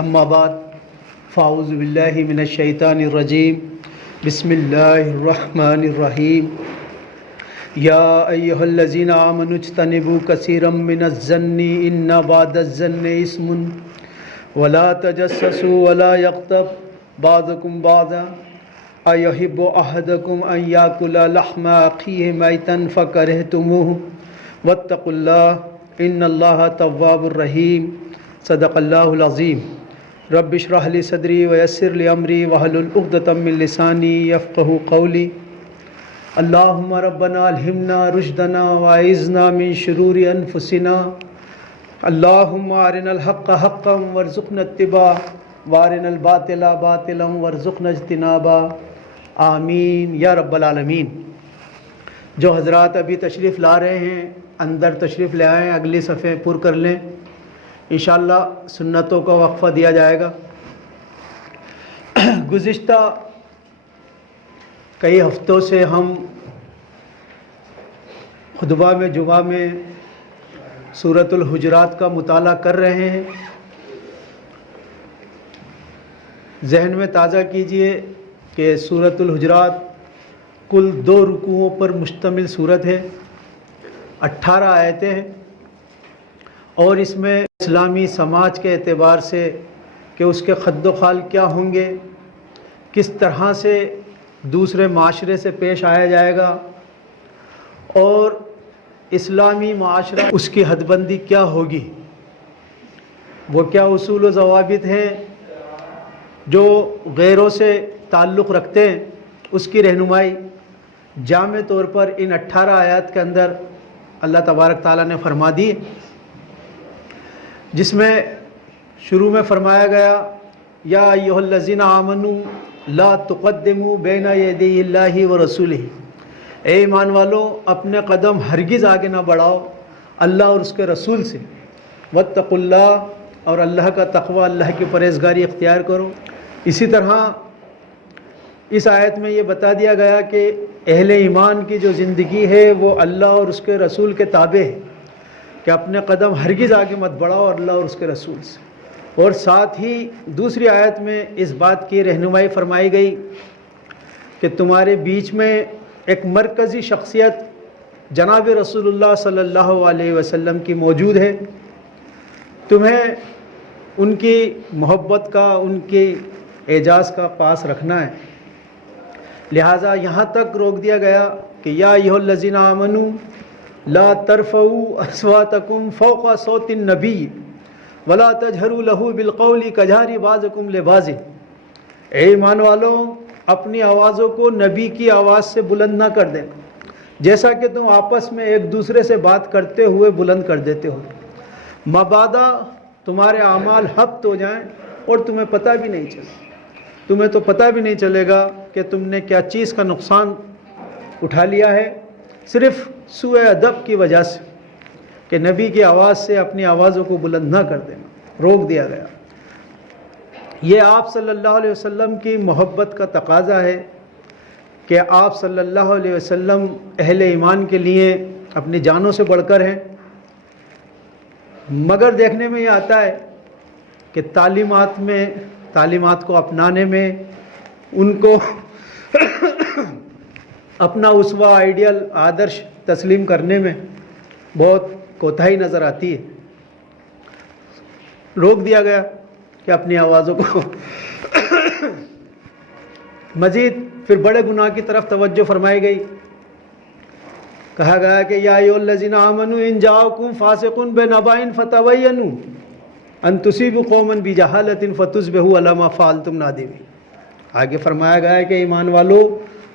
اما بعد فاعوذ باللہ من الشیطان الرجیم بسم اللہ الرحمن الرحیم یا ایہا الذین آمنوا اجتنبوا کثیرا من الظن ان بعض الظن اسم ولا تجسسوا ولا یغتب بعضکم بعضا ایحب احدکم ان یاکل لحم اخیہ میتا فکرہتموہ واتقوا اللہ ان اللہ تواب الرحیم صدق اللہ العظیم رب اشرح لی صدری ویسر لی امری واحلل عقدۃ من لسانی یفقہوا قولی اللہم ربنا الہمنا رشدنا واعذنا من شرور انفسنا اللہم ارنا الحق حقا وارزقنا اتباعہ وارنا الباطل باطلا وارزقنا اجتنابا آمین یا رب العالمین۔ جو حضرات ابھی تشریف لا رہے ہیں اندر تشریف لے آئیں، اگلی صفحے پر کر لیں، انشاءاللہ سنتوں کا وقفہ دیا جائے گا۔ گزشتہ کئی ہفتوں سے ہم خطبہ میں جمعہ میں سورۃ الحجرات کا مطالعہ کر رہے ہیں۔ ذہن میں تازہ کیجئے کہ سورۃ الحجرات کل 2 رکوعوں پر مشتمل سورت ہے، 18 آیتیں ہیں، اور اس میں اسلامی سماج کے اعتبار سے کہ اس کے خد و خال کیا ہوں گے، کس طرح سے دوسرے معاشرے سے پیش آیا جائے گا، اور اسلامی معاشرہ اس کی حد بندی کیا ہوگی، وہ کیا اصول و ضوابط ہیں جو غیروں سے تعلق رکھتے ہیں، اس کی رہنمائی جامع طور پر ان 18 آیات کے اندر اللہ تبارک تعالیٰ نے فرما دی، جس میں شروع میں فرمایا گیا یا ایھا الذین آمنوا لا تقدموا بین یدی اللہ ورسولہ، اے ایمان والو اپنے قدم ہرگز آگے نہ بڑھاؤ اللہ اور اس کے رسول سے، واتقوا اللہ، اور اللہ کا تقوی، اللہ کی پرہیزگاری اختیار کرو۔ اسی طرح اس آیت میں یہ بتا دیا گیا کہ اہل ایمان کی جو زندگی ہے وہ اللہ اور اس کے رسول کے تابع ہے، کہ اپنے قدم ہرگز آگے مت بڑھاؤ اللہ اور اس کے رسول سے۔ اور ساتھ ہی دوسری آیت میں اس بات کی رہنمائی فرمائی گئی کہ تمہارے بیچ میں ایک مرکزی شخصیت جناب رسول اللہ صلی اللہ علیہ وسلم کی موجود ہے، تمہیں ان کی محبت کا، ان کے اعزاز کا پاس رکھنا ہے۔ لہٰذا یہاں تک روک دیا گیا کہ یا ایھا الذین آمنوا لا ترفعوا اصواتکم فوق صوت النبی ولا تجہروا لہ بالقول کجہر بعضکم لبعض، اے ایمان والو اپنی آوازوں کو نبی کی آواز سے بلند نہ کر دینا، جیسا کہ تم آپس میں ایک دوسرے سے بات کرتے ہوئے بلند کر دیتے ہو، مبادا تمہارے اعمال حبط ہو جائیں اور تمہیں پتہ بھی نہیں چلے، تمہیں تو پتہ بھی نہیں چلے گا کہ تم نے کیا چیز کا نقصان اٹھا لیا ہے، صرف سوء ادب کی وجہ سے کہ نبی کی آواز سے اپنی آوازوں کو بلند نہ کر دینا، روک دیا گیا۔ یہ آپ صلی اللہ علیہ وسلم کی محبت کا تقاضا ہے کہ آپ صلی اللہ علیہ وسلم اہل ایمان کے لیے اپنی جانوں سے بڑھ کر ہیں، مگر دیکھنے میں یہ آتا ہے کہ تعلیمات کو اپنانے میں، ان کو اپنا اسوہ، آئیڈیل، آدرش تسلیم کرنے میں بہت کوتاہی نظر آتی ہے۔ روک دیا گیا کہ اپنی آوازوں کو مزید پھر بڑے گناہ کی طرف توجہ فرمائی گئی، کہا گیا کہ یا ایھا الذین آمنوا ان جاءکم فاسق بنبأ فتبینوا ان تصیبوا قوما بجہالۃ فتصبحوا علی ما فعلتم نادمین۔ آگے فرمایا گیا ہے کہ ایمان والو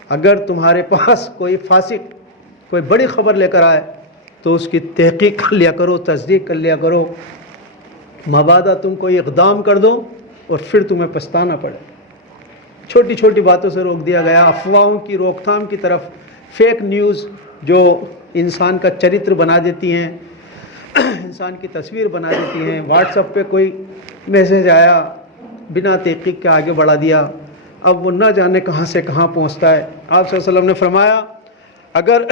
اگر تمہارے پاس کوئی فاسق کوئی بڑی خبر لے کر آئے تو اس کی تحقیق کر لیا کرو، تصدیق کر لیا کرو، مبادا تم کوئی اقدام کر دو اور پھر تمہیں پچھتانا پڑے۔ چھوٹی چھوٹی باتوں سے روک دیا گیا، افواہوں کی روک تھام کی طرف، فیک نیوز جو انسان کا چرتر بنا دیتی ہیں، انسان کی تصویر بنا دیتی ہیں۔ واٹس ایپ پہ کوئی میسیج آیا، بنا تحقیق کے آگے بڑھا دیا، اب وہ نہ جانے کہاں سے کہاں پہنچتا ہے۔ آپ صلی اللہ علیہ وسلم نے فرمایا اگر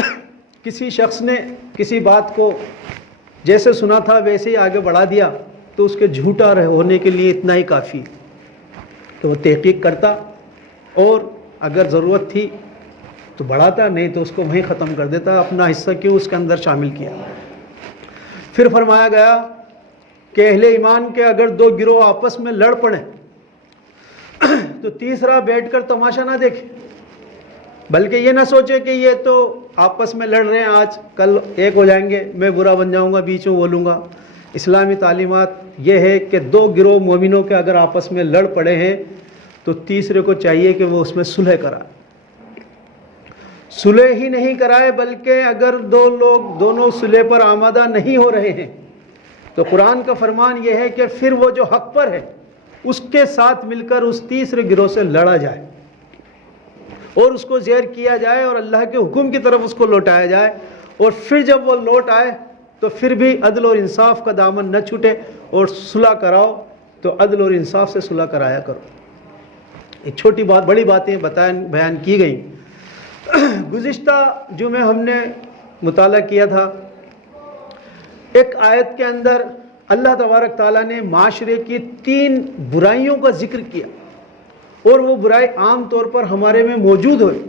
کسی شخص نے کسی بات کو جیسے سنا تھا ویسے ہی آگے بڑھا دیا تو اس کے جھوٹا ہونے کے لیے اتنا ہی کافی کہ وہ تحقیق کرتا اور اگر ضرورت تھی تو بڑھاتا، نہیں تو اس کو وہیں ختم کر دیتا، اپنا حصہ کیوں اس کے اندر شامل کیا۔ پھر فرمایا گیا کہ اہل ایمان کے اگر دو گروہ آپس میں لڑ پڑیں تو تیسرا بیٹھ کر تماشا نہ دیکھے، بلکہ یہ نہ سوچے کہ یہ تو آپس میں لڑ رہے ہیں، آج کل ایک ہو جائیں گے، میں برا بن جاؤں گا، بیچ میں بولوں گا۔ اسلامی تعلیمات یہ ہے کہ دو گروہ مومنوں کے اگر آپس میں لڑ پڑے ہیں تو تیسرے کو چاہیے کہ وہ اس میں صلح کرائے، صلح ہی نہیں کرائے بلکہ اگر دو لوگ دونوں صلح پر آمادہ نہیں ہو رہے ہیں تو قرآن کا فرمان یہ ہے کہ پھر وہ جو حق پر ہے اس کے ساتھ مل کر اس تیسرے گروہ سے لڑا جائے اور اس کو زیر کیا جائے اور اللہ کے حکم کی طرف اس کو لوٹایا جائے، اور پھر جب وہ لوٹ آئے تو پھر بھی عدل اور انصاف کا دامن نہ چھوٹے اور صلح کراؤ تو عدل اور انصاف سے صلح کرایا کرو۔ ایک چھوٹی بات بڑی باتیں بیان کی گئیں۔ گزشتہ جمعے ہم نے مطالعہ کیا تھا، ایک آیت کے اندر اللہ تبارک تعالیٰ نے معاشرے کی 3 برائیوں کا ذکر کیا اور وہ برائی عام طور پر ہمارے میں موجود ہوئی۔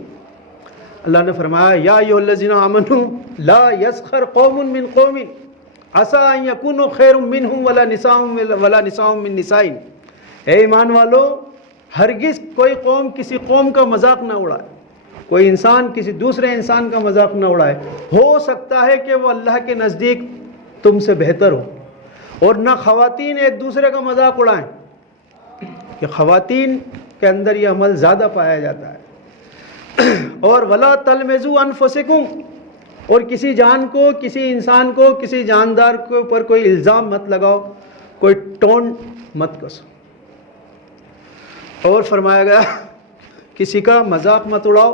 اللہ نے فرمایا یا ایھا الذین آمنوا لا یسخر قوم من قوم عسى ان یکونوا خیر منهم ولا نساء من نساء، اے ایمان والو ہرگز کوئی قوم کسی قوم کا مذاق نہ اڑائے، کوئی انسان کسی دوسرے انسان کا مذاق نہ اڑائے، ہو سکتا ہے کہ وہ اللہ کے نزدیک تم سے بہتر ہو۔ اور نہ خواتین ایک دوسرے کا مذاق اڑائیں، کہ خواتین کے اندر یہ عمل زیادہ پایا جاتا ہے۔ اور ولا تلمزوا انفسکم، اور کسی جان کو، کسی انسان کو، کسی جاندار کے اوپر کوئی الزام مت لگاؤ، کوئی ٹونٹ مت کسو۔ اور فرمایا گیا کسی کا مذاق مت اڑاؤ،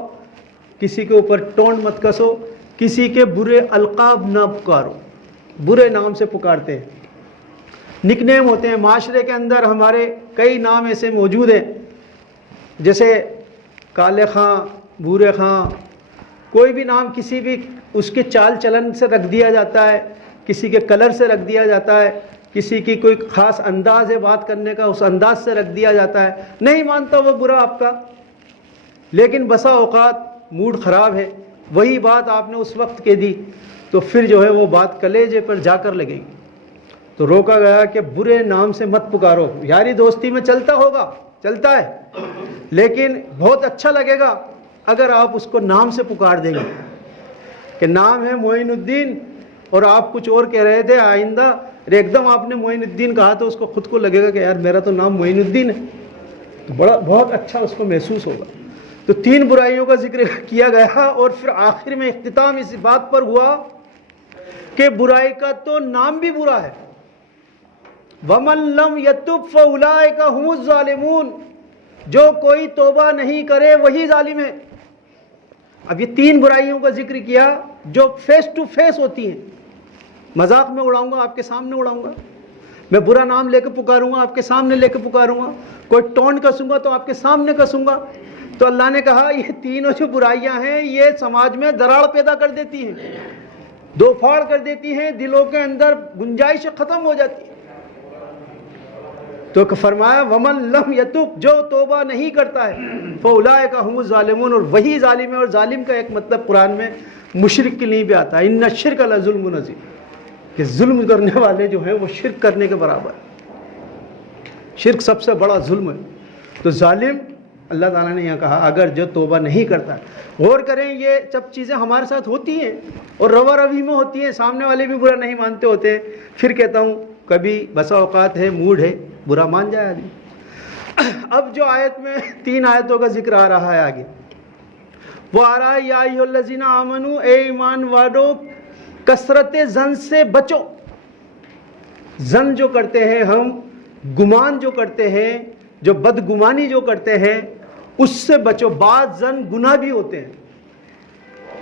کسی کے اوپر ٹونٹ مت کسو، کسی کے برے القاب نہ پکارو، برے نام سے پکارتے ہیں، نک نیم ہوتے ہیں معاشرے کے اندر، ہمارے کئی نام ایسے موجود ہیں جیسے کالے خاں، بورے خاں، کوئی بھی نام کسی بھی اس کے چال چلن سے رکھ دیا جاتا ہے، کسی کے کلر سے رکھ دیا جاتا ہے، کسی کی کوئی خاص انداز ہے بات کرنے کا، اس انداز سے رکھ دیا جاتا ہے۔ نہیں مانتا وہ برا آپ کا، لیکن بسا اوقات موڈ خراب ہے، وہی بات آپ نے اس وقت کہہ دی تو پھر جو ہے وہ بات کلیجے پر جا کر لگے گی۔ تو روکا گیا کہ برے نام سے مت پکارو، یاری دوستی میں چلتا ہوگا، چلتا ہے، لیکن بہت اچھا لگے گا اگر آپ اس کو نام سے پکار دیں گے کہ نام ہے معین الدین اور آپ کچھ اور کہہ رہے تھے، آئندہ ایک دم آپ نے معین الدین کہا تو اس کو خود کو لگے گا کہ یار میرا تو نام معین الدین ہے، تو بہت اچھا اس کو محسوس ہوگا۔ تو 3 برائیوں کا ذکر کیا گیا اور پھر آخر میں اختتام اس بات پر ہوا کہ برائی کا تو نام بھی برا ہے، وَمَن لَّمْ يَتُبْ فَأُولَٰئِكَ هُمُ الظَّالِمُونَ، جو کوئی توبہ نہیں کرے وہی ظالم ہے۔ اب یہ 3 برائیوں کا ذکر کیا جو فیس ٹو فیس ہوتی ہیں، مذاق میں اڑاؤں گا آپ کے سامنے اڑاؤں گا، میں برا نام لے کے پکاروں گا آپ کے سامنے لے کے پکاروں گا، کوئی ٹونٹ کسوں گا تو آپ کے سامنے کسوں گا۔ تو اللہ نے کہا یہ تینوں جو برائیاں ہیں یہ سماج میں دراڑ پیدا کر دیتی ہیں، دو پھاڑ کر دیتی ہیں، دلوں کے اندر گنجائش ختم ہو جاتی ہے۔ تو فرمایا ومن لم یتوب، جو توبہ نہیں کرتا ہے، فاولئک هم الظالمون، اور وہی ظالم ہے۔ اور ظالم کا ایک مطلب قرآن میں مشرک کے لیے بھی آتا ہے، ان الشرک لظلم عظیم، کہ ظلم کرنے والے جو ہیں وہ شرک کرنے کے برابر ہے، شرک سب سے بڑا ظلم ہے۔ تو ظالم اللہ تعالیٰ نے یہاں کہا اگر جو توبہ نہیں کرتا۔ غور کریں یہ سب چیزیں ہمارے ساتھ ہوتی ہیں اور روا روی میں ہوتی ہیں، سامنے والے بھی برا نہیں مانتے ہوتے ہیں، پھر کہتا ہوں کبھی بسا اوقات ہے موڈ ہے برا مان جائے آدمی۔ اب جو آیت میں 3 آیتوں کا ذکر آ رہا ہے آگے، وہ آ رہا ہے یا ایھا الذین آمنو، اے ایمان والو کثرت زن سے بچو۔ زن جو کرتے ہیں ہم، گمان جو کرتے ہیں، جو بدگمانی جو کرتے ہیں اس سے بچو۔ بعض زن گناہ بھی ہوتے ہیں۔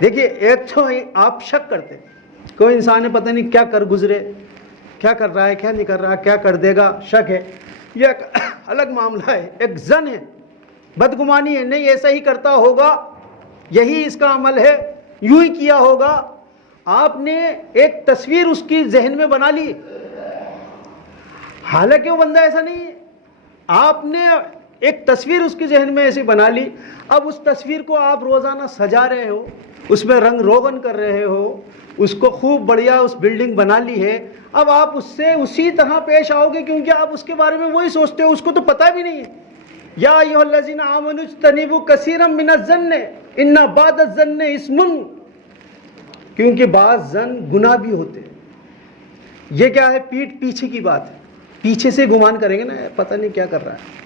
دیکھیے ایک تو آپ شک کرتے ہیں، کوئی انسان ہے پتہ نہیں کیا کر گزرے، کیا کر رہا ہے، کیا نہیں کر رہا، کیا کر دے گا، شک ہے، یہ ایک الگ معاملہ ہے۔ ایک زن ہے، بدگمانی ہے، نہیں ایسا ہی کرتا ہوگا، یہی اس کا عمل ہے، یوں ہی کیا ہوگا۔ آپ نے ایک تصویر اس کی ذہن میں بنا لی، حالانکہ وہ بندہ ایسا نہیں ہے. آپ نے ایک تصویر اس کے ذہن میں ایسی بنا لی, اب اس تصویر کو آپ روزانہ سجا رہے ہو, اس میں رنگ روغن کر رہے ہو, اس کو خوب بڑھیا اس بلڈنگ بنا لی ہے. اب آپ اس سے اسی طرح پیش آؤ گے کیونکہ آپ اس کے بارے میں وہی سوچتے ہو, اس کو تو پتہ بھی نہیں ہے. یا ایھا الذین آمنوا اجتنبوا کثیرا من الظن ان بعض الظن اسم, کیونکہ بعض ظن گناہ بھی ہوتے ہیں. یہ کیا ہے؟ پیٹھ پیچھے کی بات ہے, پیچھے سے گمان کریں گے نا, پتہ نہیں کیا کر رہا ہے.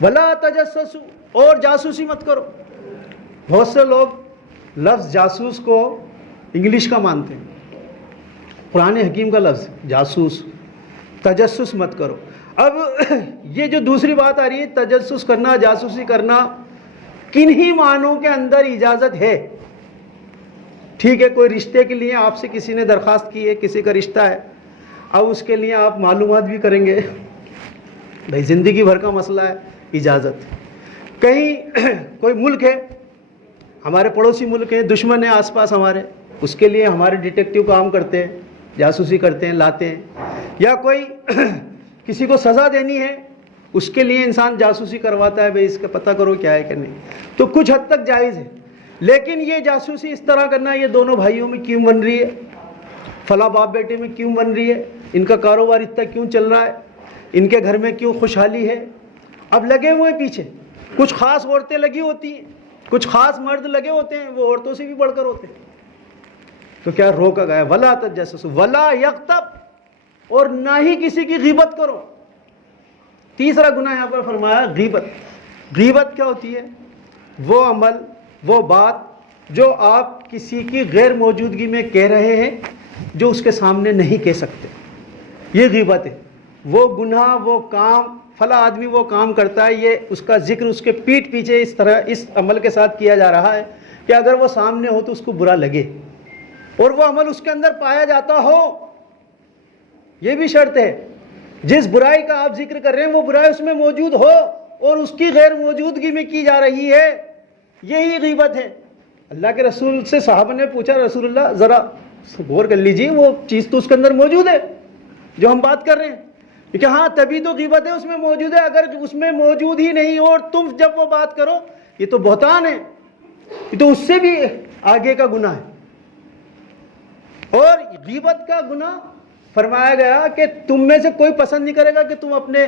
ولا تجسسوا, اور جاسوسی مت کرو. بہت سے لوگ لفظ جاسوس کو انگلش کا مانتے ہیں, قرآن حکیم کا لفظ جاسوس. تجسس مت کرو. اب یہ جو دوسری بات آ رہی ہے, تجسس کرنا, جاسوسی کرنا, کنہی معنوں کے اندر اجازت ہے. ٹھیک ہے, کوئی رشتے کے لیے آپ سے کسی نے درخواست کی ہے, کسی کا رشتہ ہے, اب اس کے لیے آپ معلومات بھی کریں گے, بھائی زندگی بھر کا مسئلہ ہے, اجازت. کہیں کوئی ملک ہے, ہمارے پڑوسی ملک ہیں, دشمن ہیں آس پاس ہمارے, اس کے لیے ہمارے ڈیٹیکٹیو کام کرتے ہیں, جاسوسی کرتے ہیں, لاتے ہیں. یا کوئی کسی کو سزا دینی ہے, اس کے لیے انسان جاسوسی کرواتا ہے, بھائی اس کا پتہ کرو کیا ہے کہ نہیں. تو کچھ حد تک جائز ہے. لیکن یہ جاسوسی اس طرح کرنا, یہ دونوں بھائیوں میں کیوں بن رہی ہے, فلاں باپ بیٹے میں کیوں بن رہی ہے, ان کا کاروبار اتنا کیوں چل رہا ہے, ان کے گھر میں کیوں خوشحالی ہے. اب لگے ہوئے پیچھے کچھ خاص عورتیں لگی ہوتی ہیں, کچھ خاص مرد لگے ہوتے ہیں, وہ عورتوں سے بھی بڑھ کر ہوتے ہیں. تو کیا روکا گیا؟ ولا تجسسوا ولا یغتب, اور نہ ہی کسی کی غیبت کرو. تیسرا گناہ یہاں پر فرمایا غیبت. غیبت کیا ہوتی ہے؟ وہ عمل, وہ بات جو آپ کسی کی غیر موجودگی میں کہہ رہے ہیں, جو اس کے سامنے نہیں کہہ سکتے, یہ غیبت ہے. وہ گناہ, وہ کام, فلاں آدمی وہ کام کرتا ہے, یہ اس کا ذکر اس کے پیٹھ پیچھے اس طرح اس عمل کے ساتھ کیا جا رہا ہے کہ اگر وہ سامنے ہو تو اس کو برا لگے, اور وہ عمل اس کے اندر پایا جاتا ہو. یہ بھی شرط ہے, جس برائی کا آپ ذکر کر رہے ہیں وہ برائی اس میں موجود ہو اور اس کی غیر موجودگی میں کی جا رہی ہے, یہی غیبت ہے. اللہ کے رسول سے صحابہ نے پوچھا, رسول اللہ ذرا غور کر لیجیے, وہ چیز تو اس کے اندر موجود ہے جو ہم بات کر رہے ہیں. کہ ہاں تبھی تو غیبت ہے, اس میں موجود ہے, اگر اس میں موجود ہی نہیں اور تم جب وہ بات کرو, یہ تو بہتان ہے, یہ تو اس سے بھی آگے کا گناہ ہے. اور غیبت کا گناہ فرمایا گیا کہ تم میں سے کوئی پسند نہیں کرے گا کہ تم اپنے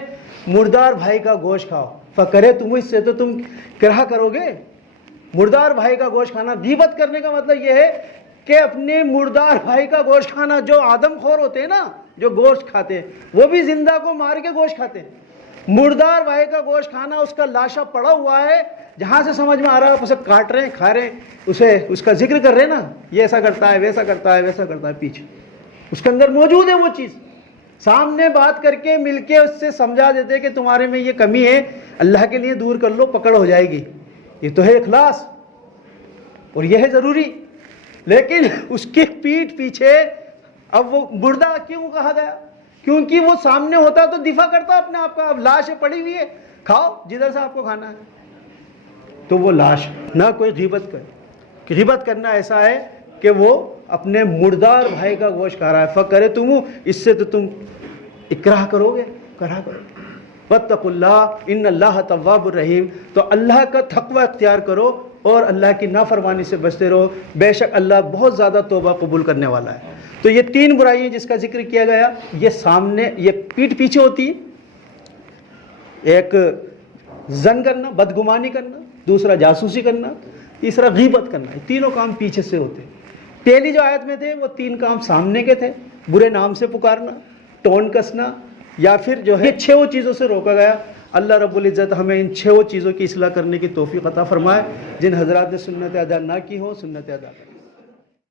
مردار بھائی کا گوشت کھاؤ. فکرے تم اس سے, تو تم کرہا کرو گے. مردار بھائی کا گوشت کھانا, غیبت کرنے کا مطلب یہ ہے کہ اپنے مردار بھائی کا گوشت کھانا. جو آدم خور ہوتے ہیں نا, جو گوشت کھاتے ہیں, وہ بھی زندہ کو مار کے گوشت کھاتے ہیں. مردار بھائی کا گوشت کھانا, اس کا لاشا پڑا ہوا ہے, جہاں سے سمجھ میں آ رہا ہے اسے کاٹ رہے ہیں, کھا رہے ہیں, اسے اس کا ذکر کر رہے ہیں نا, یہ ایسا کرتا ہے, ویسا کرتا ہے, ویسا کرتا ہے, پیچھے اس کے اندر موجود ہے وہ چیز. سامنے بات کر کے مل کے اس سے سمجھا دیتے کہ تمہارے میں یہ کمی ہے, اللہ کے لیے دور کر لو, پکڑ ہو جائے گی. یہ تو ہے اخلاص, اور یہ ہے ضروری. لیکن اس کی پیٹھ پیچھے اب وہ مردہ کیوں کہا گیا؟ کیونکہ وہ سامنے ہوتا تو دفاع کرتا اپنے آپ کا. اب لاش پڑی ہوئی ہے, کھاؤ جدھر سے آپ کو کھانا ہے, تو وہ لاش. نہ کوئی غیبت کرے. غیبت کرنا ایسا ہے کہ وہ اپنے مردار بھائی کا گوشت کھا رہا ہے. فکرے تم, اس سے تو تم اکراہ کرو گے, کرا کرو. واتقوا اللہ ان اللہ تواب الرحیم. تو اللہ کا تقوی اختیار کرو اور اللہ کی نافرمانی سے بچتے رہو, بے شک اللہ بہت زیادہ توبہ قبول کرنے والا ہے. تو یہ تین برائیاں جس کا ذکر کیا گیا, یہ سامنے, یہ پیٹھ پیچھے ہوتی ہے. ایک ظن کرنا, بدگمانی کرنا, دوسرا جاسوسی کرنا, تیسرا غیبت کرنا. یہ تینوں کام پیچھے سے ہوتے ہیں. پہلی جو آیت میں تھے وہ تین کام سامنے کے تھے, برے نام سے پکارنا, ٹون کسنا, یا پھر جو ہے 6 چیزوں سے روکا گیا. اللہ رب العزت ہمیں ان 6 چیزوں کی اصلاح کرنے کی توفیق عطا فرمائے. جن حضرات نے سنت ادا نہ کی ہو, سنت ادا کریں.